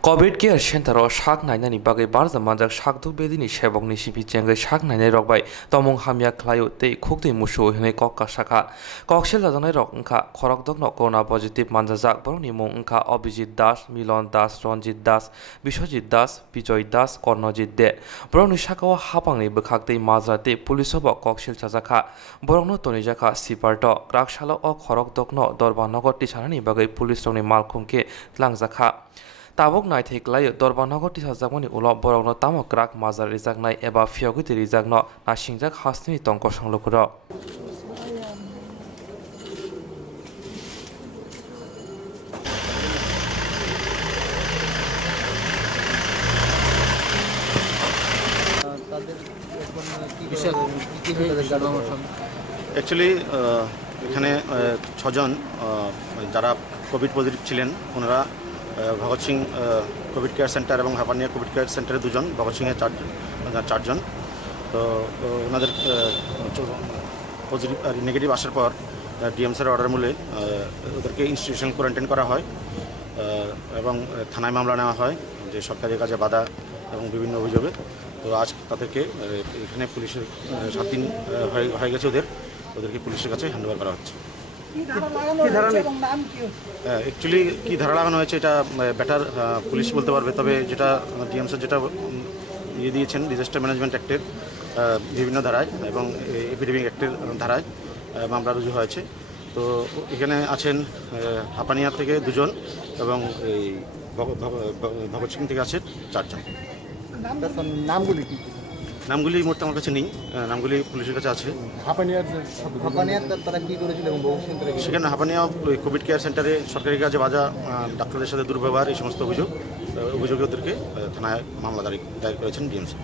Covid care center o shak nainani bagai barza manjak shakdu bedini shebokni sipi chengai shak nainai rokbai tomong hamya khlayo tei khukdei musu hinai kokka shaka kokshel dajanai rok wngkha khorokdokno corona positive manjajak borokni mung wngkha Abhijit Das, Milon Das, Ranjit Das, Biswajit Das, Bijoy Das, Kornojit De borokni sakao hapangni bwkhak majra tei puliso bo kokshel chajakha borokno tonijaka siparto kraksalo o khorokdokno Dorbanogor tisanani bagai pulis rokni malkhungke tlangjaka tabok naithai klaio Dorbanogor tisajakmani ulo borokno tamo krak mazar rijaknai eba phiyogiti rijakno nasingjak hastini tongko sanglukuro actually এখানে ছজন যারা Covid positive ছিলেন ওনারা Bhagat Singh Covid care centre এবং Hapania Covid care সেন্টারে দুজন, ভগৎ সিংয়ে চারজন। তো ওনাদের পজিটিভ নেগেটিভ আসার পর ডিএমসির অর্ডার মূলে ওদেরকে ইনস্টিটিউশন কোয়ারেন্টাইন করা হয় এবং থানায় মামলা নেওয়া হয় যে সরকারি কাজে বাধা এবং বিভিন্ন অভিযোগে। তো আজ তাদেরকে এখানে পুলিশের 7 দিন হয়ে গেছে, ওদেরকে পুলিশের কাছে হ্যান্ড ওভার করা হচ্ছে। অ্যাকচুয়ালি কী ধারা লাগানো হয়েছে এটা বেটার পুলিশ বলতে পারবে, তবে যেটা ডিএমসির যেটা ইয়ে দিয়েছেন ডিজাস্টার ম্যানেজমেন্ট অ্যাক্টের বিভিন্ন ধারায় এবং এপিডেমিক অ্যাক্টের ধারায় মামলা রুজু হয়েছে। তো এখানে আছেন হাপানিয়া থেকে 2 জন এবং এই ভগৎ সিং থেকে আছে 4 জন। নামগুলি এই মুহূর্তে আমার কাছে নেই, নামগুলি পুলিশের কাছে আছে। সেখানে হাপানিয়া কোভিড কেয়ার সেন্টারে সরকারি কাজে বাজা, ডাক্তারদের সাথে দুর্ব্যবহার, এই সমস্ত অভিযোগে ওদেরকে থানায় মামলা দায়ের করেছেন ডিএমসি।